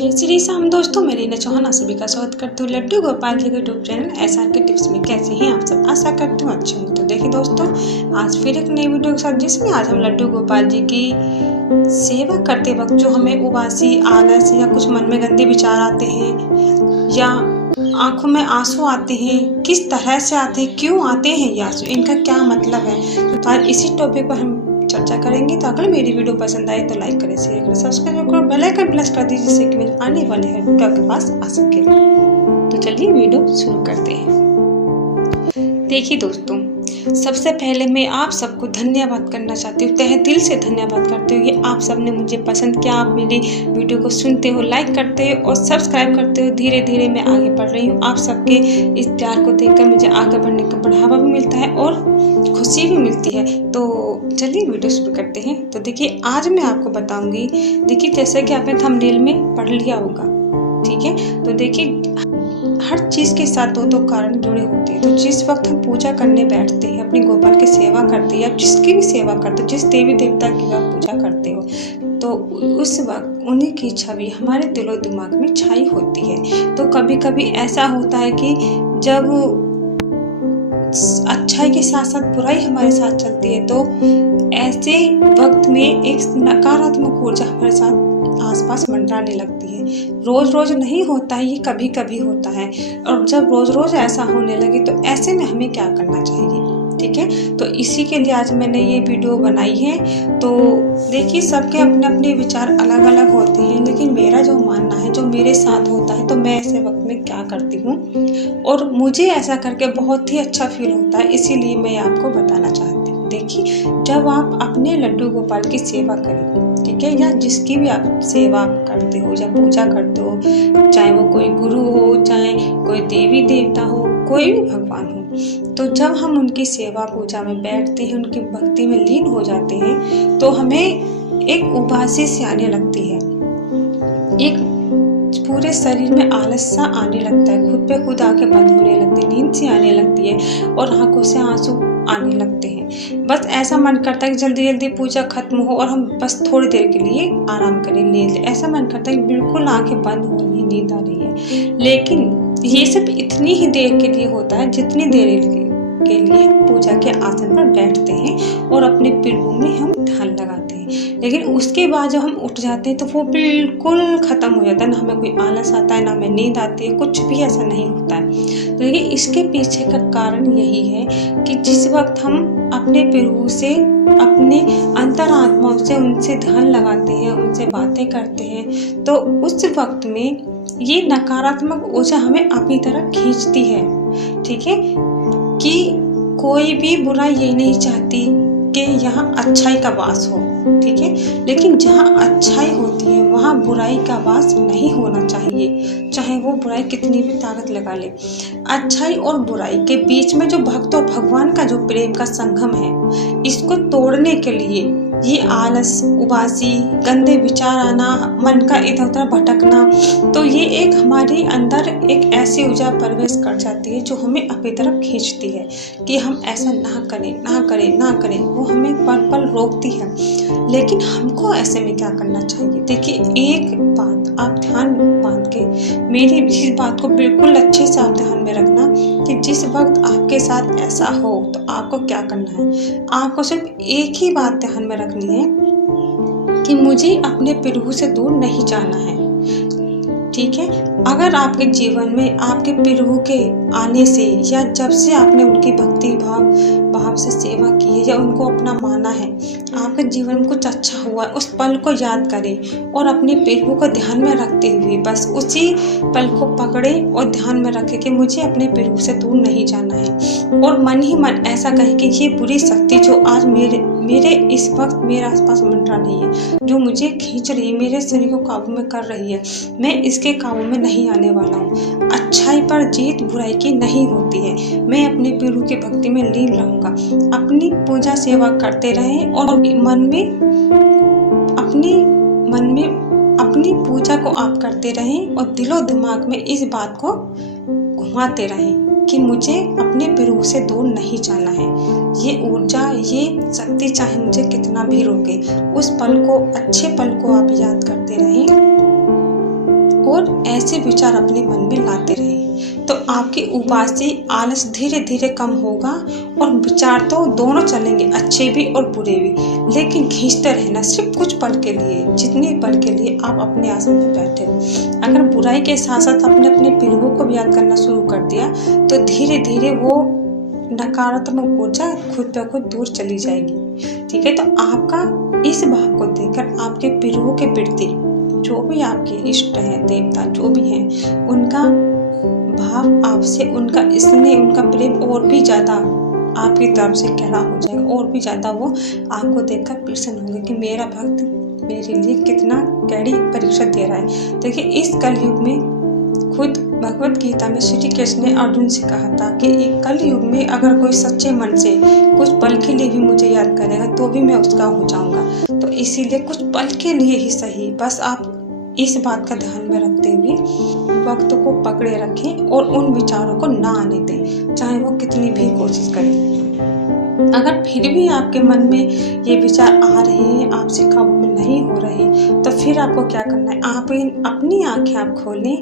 जय श्री राम दोस्तों, मैं रीना चौहान आप सभी का स्वागत करती हूँ लड्डू गोपाल जी के यूट्यूब चैनल SR के टिप्स में। कैसे हैं आप सब? आशा करती हूँ अच्छे होंगे। तो देखिए दोस्तों, आज फिर एक नई वीडियो के साथ, जिसमें आज हम लड्डू गोपाल जी की सेवा करते वक्त जो हमें उबासी, आलस या कुछ मन में गंदे विचार आते हैं या आंखों में आंसू आते हैं, किस तरह से आते हैं, क्यों आते हैं ये आंसू, इनका क्या मतलब है, तो आज इसी टॉपिक पर हम चर्चा करेंगे। तो अगर मेरी वीडियो पसंद आए तो लाइक करें, शेयर करें, सब्सक्राइब करो, बेल आइकन प्रेस कर दीजिए, जिससे कि मेरे आने वाले हर वीडियो आपके पास आ सके। तो चलिए वीडियो शुरू करते हैं। देखिए दोस्तों, सबसे पहले मैं आप सबको धन्यवाद करना चाहती हूँ, तहे दिल से धन्यवाद करती हूँ कि आप सबने मुझे पसंद किया, आप मेरी वीडियो को सुनते हो, लाइक करते हो और सब्सक्राइब करते हो। धीरे धीरे मैं आगे बढ़ रही हूँ। आप सबके इस प्यार को देखकर मुझे आगे बढ़ने का बढ़ावा भी मिलता है और खुशी भी मिलती है। तो चलिए वीडियो शुरू करते हैं। तो देखिए, आज मैं आपको बताऊंगी, देखिए जैसे कि आपने थंबनेल में पढ़ लिया होगा, ठीक है। तो देखिए, हर चीज़ के साथ दो कारण जुड़े होते हैं। तो जिस वक्त हम पूजा करने बैठते हैं, अपने गोपाल की सेवा करते हैं या जिसकी भी सेवा करते हो, जिस देवी देवता की आप पूजा करते हो, तो उस वक्त उन्हीं की छवि हमारे दिलो दिमाग में छाई होती है। तो कभी कभी ऐसा होता है कि जब अच्छाई के साथ साथ बुराई हमारे साथ चलती है, तो ऐसे वक्त में एक नकारात्मक ऊर्जा हमारे साथ आसपास मंडराने लगती है। रोज रोज नहीं होता है, ये कभी कभी होता है। और जब रोज रोज ऐसा होने लगे तो ऐसे में हमें क्या करना चाहिए, ठीक है। तो इसी के लिए आज मैंने ये वीडियो बनाई है। तो देखिए, सबके अपने अपने विचार अलग अलग होते हैं, लेकिन मेरा जो मानना है, जो मेरे साथ होता है, तो मैं ऐसे वक्त में क्या करती हूँ और मुझे ऐसा करके बहुत ही अच्छा फील होता है, इसीलिए मैं आपको बताना चाहती हूँ। देखिए, जब आप अपने लड्डू गोपाल की सेवा करें, ठीक है, या जिसकी भी आप सेवा करते हो या पूजा करते हो, चाहे वो कोई गुरु हो, चाहे कोई देवी देवता हो, कोई भी भगवान हो, तो जब हम उनकी सेवा पूजा में बैठते हैं, उनकी भक्ति में लीन हो जाते हैं, तो हमें एक उबासी सी आने लगती है, एक पूरे शरीर में आलस सा आने लगता है, खुद पे खुद आके बंद होने लगती है, नींद सी आने लगती है और आंखों से आंसू आने लगते हैं। बस ऐसा मन करता है कि जल्दी जल्दी पूजा खत्म हो और हम बस थोड़ी देर के लिए आराम करें, नींद। ऐसा मन करता है कि बिल्कुल आंखें बंद हो रही है, नींद आ रही है। लेकिन ये सब इतनी ही देर के लिए होता है जितनी देर के लिए हम पूजा के आसन पर बैठते हैं और अपने प्रभु में हम ध्यान लगाते हैं। लेकिन उसके बाद जब हम उठ जाते हैं तो वो बिल्कुल ख़त्म हो जाता है, ना हमें कोई आलस आता है, ना हमें नींद आती है, कुछ भी ऐसा नहीं होता है। तो देखिए, इसके पीछे का कारण यही है कि जिस वक्त हम अपने प्रभु से, अपने अंतरात्मा से उनसे ध्यान लगाते हैं, उनसे बातें करते हैं, तो उस वक्त में ये नकारात्मक ऊर्जा हमें अपनी तरफ खींचती है, ठीक है। कि कोई भी बुराई ये नहीं चाहती कि यहाँ अच्छाई का वास हो, ठीक है। लेकिन जहाँ अच्छाई होती है वहाँ बुराई का वास नहीं होना चाहिए, चाहे वो बुराई कितनी भी ताकत लगा ले। अच्छाई और बुराई के बीच में जो भक्त और भगवान का जो प्रेम का संगम है, इसको तोड़ने के लिए ये आलस, उबासी, गंदे विचार आना, मन का इधर उधर भटकना, तो ये एक हमारे अंदर एक ऐसी ऊर्जा प्रवेश कर जाती है जो हमें अपनी तरफ खींचती है कि हम ऐसा ना करें, ना करें, ना करें। वो हमें पल पल रोकती है। लेकिन हमको ऐसे में क्या करना चाहिए? देखिए, एक बात आप ध्यान बांध के मेरी इस बात को बिल्कुल अच्छे से आप ध्यान में रखना कि जिस वक्त आपके साथ ऐसा हो तो आपको क्या करना है। आपको सिर्फ एक ही बात ध्यान में रखनी है कि मुझे अपने प्रभु से दूर नहीं जाना है, ठीक है। अगर आपके जीवन में आपके प्रभु के आने से या जब से आपने उनकी भक्ति भाव से सेवा की है या उनको अपना माना है, आपके जीवन में कुछ अच्छा हुआ, उस पल को याद करें और अपने प्रभु को ध्यान में रखते हुए बस उसी पल को पकड़े और ध्यान में रखें कि मुझे अपने प्रभु से दूर नहीं जाना है। और मन ही मन ऐसा कहे कि ये बुरी शक्ति जो आज मेरे इस वक्त मेरे आसपास मंडरा रही है, जो मुझे खींच रही है, मेरे शरीर को काबू में कर रही है, मैं इसके काबू में नहीं आने वाला हूँ। अच्छाई पर जीत बुराई की नहीं होती है। मैं अपने प्रभु की भक्ति में लीन रहूंगा। अपनी पूजा सेवा करते रहें और मन में अपनी पूजा को आप करते रहें और दिलो दिमाग में इस बात को घुमाते रहें कि मुझे अपने प्रभु से दूर नहीं जाना है। ये ऊर्जा, ये शक्ति चाहे मुझे कितना भी रोके, उस पल को, अच्छे पल को आप याद करते रहें और ऐसे विचार अपने मन में लाते रहे तो आपकी उबासी, आलस धीरे धीरे कम होगा और विचार तो दोनों चलेंगे, अच्छे भी और बुरे भी, लेकिन खींचते रहना सिर्फ कुछ पल के लिए, जितने पल के लिए आप अपने आसन में बैठे हो। अगर बुराई के साथ साथ आपने अपने पीढ़ियों को भी याद करना शुरू कर दिया तो धीरे धीरे वो नकारात्मक ऊर्जा खुद ब खुद दूर चली जाएगी। ठीक है, तो आपका इस भाव को देखकर आपके पीढ़ियों के प्रति जो भी आपके इष्ट हैं, देवता जो भी हैं, उनका भाव आपसे, उनका स्नेह, उनका प्रेम और भी ज़्यादा आपकी तरफ से गहरा हो जाएगा और भी ज़्यादा वो आपको देखकर प्रसन्न होंगे कि मेरा भक्त मेरे लिए कितना कड़ी परीक्षा दे रहा है। देखिए, इस कलयुग में खुद भगवत गीता में श्री कृष्ण ने अर्जुन से कहा था कि एक कलयुग में अगर कोई सच्चे मन से कुछ पल के लिए भी मुझे याद करेगा तो भी मैं उसका हो जाऊंगा। तो इसीलिए कुछ पल के लिए ही सही, बस आप इस बात का ध्यान में रखते हुए वक्त को पकड़े रखें और उन विचारों को ना आने दें, चाहे वो कितनी भी कोशिश करें। अगर फिर भी आपके मन में ये विचार आ रहे हैं, आपसे काबू में नहीं हो रहे, तो फिर आपको क्या करना है, आप अपनी आंखें आप खोलें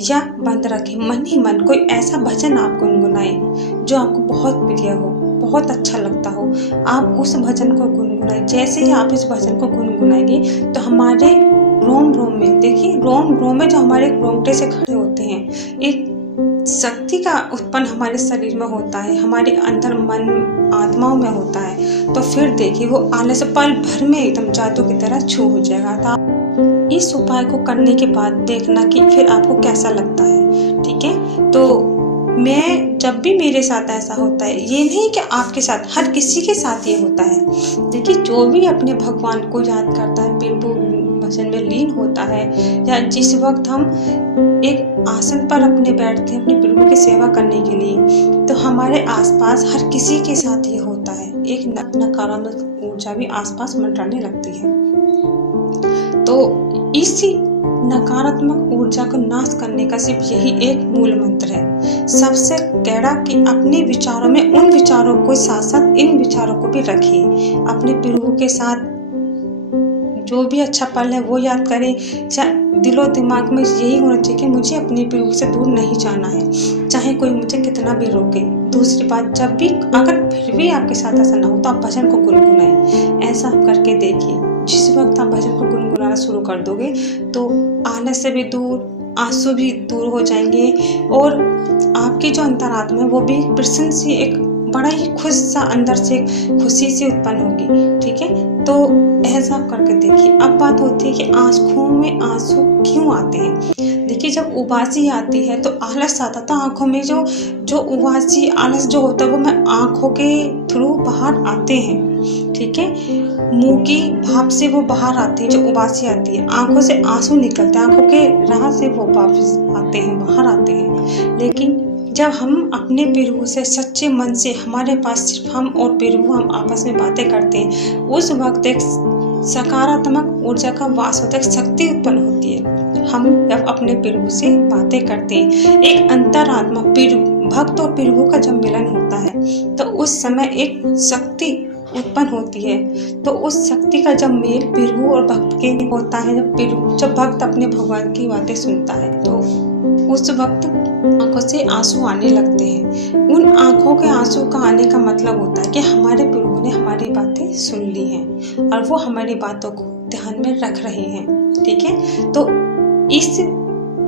या बंद रखें, मन ही मन कोई ऐसा भजन आप गुनगुनाएं जो आपको बहुत प्रिय हो, बहुत अच्छा लगता हो। आप उस भजन को गुनगुनाएं। जैसे ही आप इस भजन को गुनगुनाएंगे तो हमारे रोम रोम में, देखिए रोम रोम में जो हमारे रोंगटे से खड़े होते हैं, एक शक्ति का उत्पन्न हमारे शरीर में होता है, हमारे अंदर मन आत्माओं में होता है। तो फिर देखिए वो आलस पल भर में एकदम जादू की तरह छू हो जाएगा। तो आप इस उपाय को करने के बाद देखना कि फिर आपको कैसा लगता है। ठीक है, तो मैं जब भी मेरे साथ ऐसा होता है, ये नहीं कि आपके साथ, हर किसी के साथ ये होता है। देखिए, जो भी अपने भगवान को याद करता है, फिर वो भजन में लीन होता है, या जिस वक्त हम एक आसन पर अपने बैठते हैं अपने प्रभु की सेवा करने के लिए, तो हमारे आसपास हर किसी के साथ ये होता है, एक नकारात्मक ऊर्जा भी आसपास मंडराने लगती है। तो इसी नकारात्मक ऊर्जा को नाश करने का सिर्फ यही एक मूल मंत्र है, सबसे गहरा, कि अपने विचारों में उन विचारों को साथ साथ इन विचारों को भी रखिए। अपने प्रभु के साथ जो भी अच्छा पल है वो याद करें। दिलो दिमाग में यही होना चाहिए कि मुझे अपने प्रभु से दूर नहीं जाना है, चाहे कोई मुझे कितना भी रोके। दूसरी बात, जब भी अगर फिर भी आपके साथ ऐसा ना हो तो आप भजन को गुनगुनाएं। ऐसा आप करके देखिए, जिस वक्त आप भजन को गुनगुनाना शुरू कर दोगे तो आलस से भी दूर, आंसू भी दूर हो जाएंगे और आपकी जो अंतरात्मा है वो भी प्रसन्न सी, एक बड़ा ही खुश सा अंदर से खुशी सी उत्पन्न होगी। ठीक है, तो ऐसा आप करके देखिए। अब बात होती है कि आंखों में आंसू क्यों आते हैं। देखिए, जब उबासी आती है तो आलस आता, तो आंखों में जो उबासी आलस जो होता है वो आंखों के थ्रू बाहर आते हैं। ठीक है, मुंह की भाप से वो बाहर आते हैं, जो उबासी आती है, आंखों से आंसू निकलते हैं, आंखों के राह से वो वापस आते हैं, बाहर आते हैं। लेकिन जब हम अपने प्रभु से सच्चे मन से, हमारे पास सिर्फ हम और प्रभु, हम आपस में बातें करते हैं, उस वक्त एक सकारात्मक ऊर्जा का वास होता है, शक्ति उत्पन्न होती है। हम जब अपने प्रभु से बातें करते हैं, एक अंतरात्मा भक्त और प्रभु का जब मिलन होता है तो उस समय एक शक्ति उत्पन्न होती है। तो उस शक्ति का जब मेल प्रभु और भक्त के होता है, जब भक्त अपने भगवान की बातें सुनता है तो उस वक्त आंखों से आंसू आने लगते हैं। उन आंखों के आंसू का आने का मतलब होता है कि हमारे प्रभु ने हमारी बातें सुन ली हैं और वो हमारी बातों को ध्यान में रख रहे हैं। ठीक है, तो इस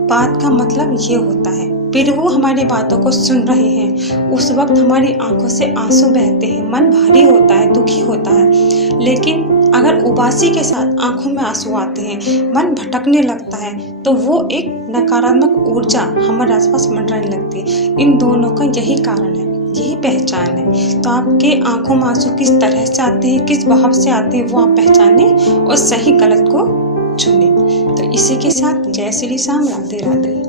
बात का मतलब ये होता है, प्रभु हमारी बातों को सुन रहे हैं। उस वक्त हमारी आंखों से आंसू बहते हैं, मन भारी होता है, दुखी होता है। लेकिन अगर उबासी के साथ आंखों में आंसू आते हैं, मन भटकने लगता है, तो वो एक नकारात्मक ऊर्जा हमारे आसपास मंडराने लगती है। इन दोनों का यही कारण है, यही पहचान है। तो आपके आंखों में आंसू किस तरह से आते हैं, किस भाव से आते हैं, वो आप पहचाने और सही गलत को चुने। तो इसी के साथ जय श्री राम, राधे राधे।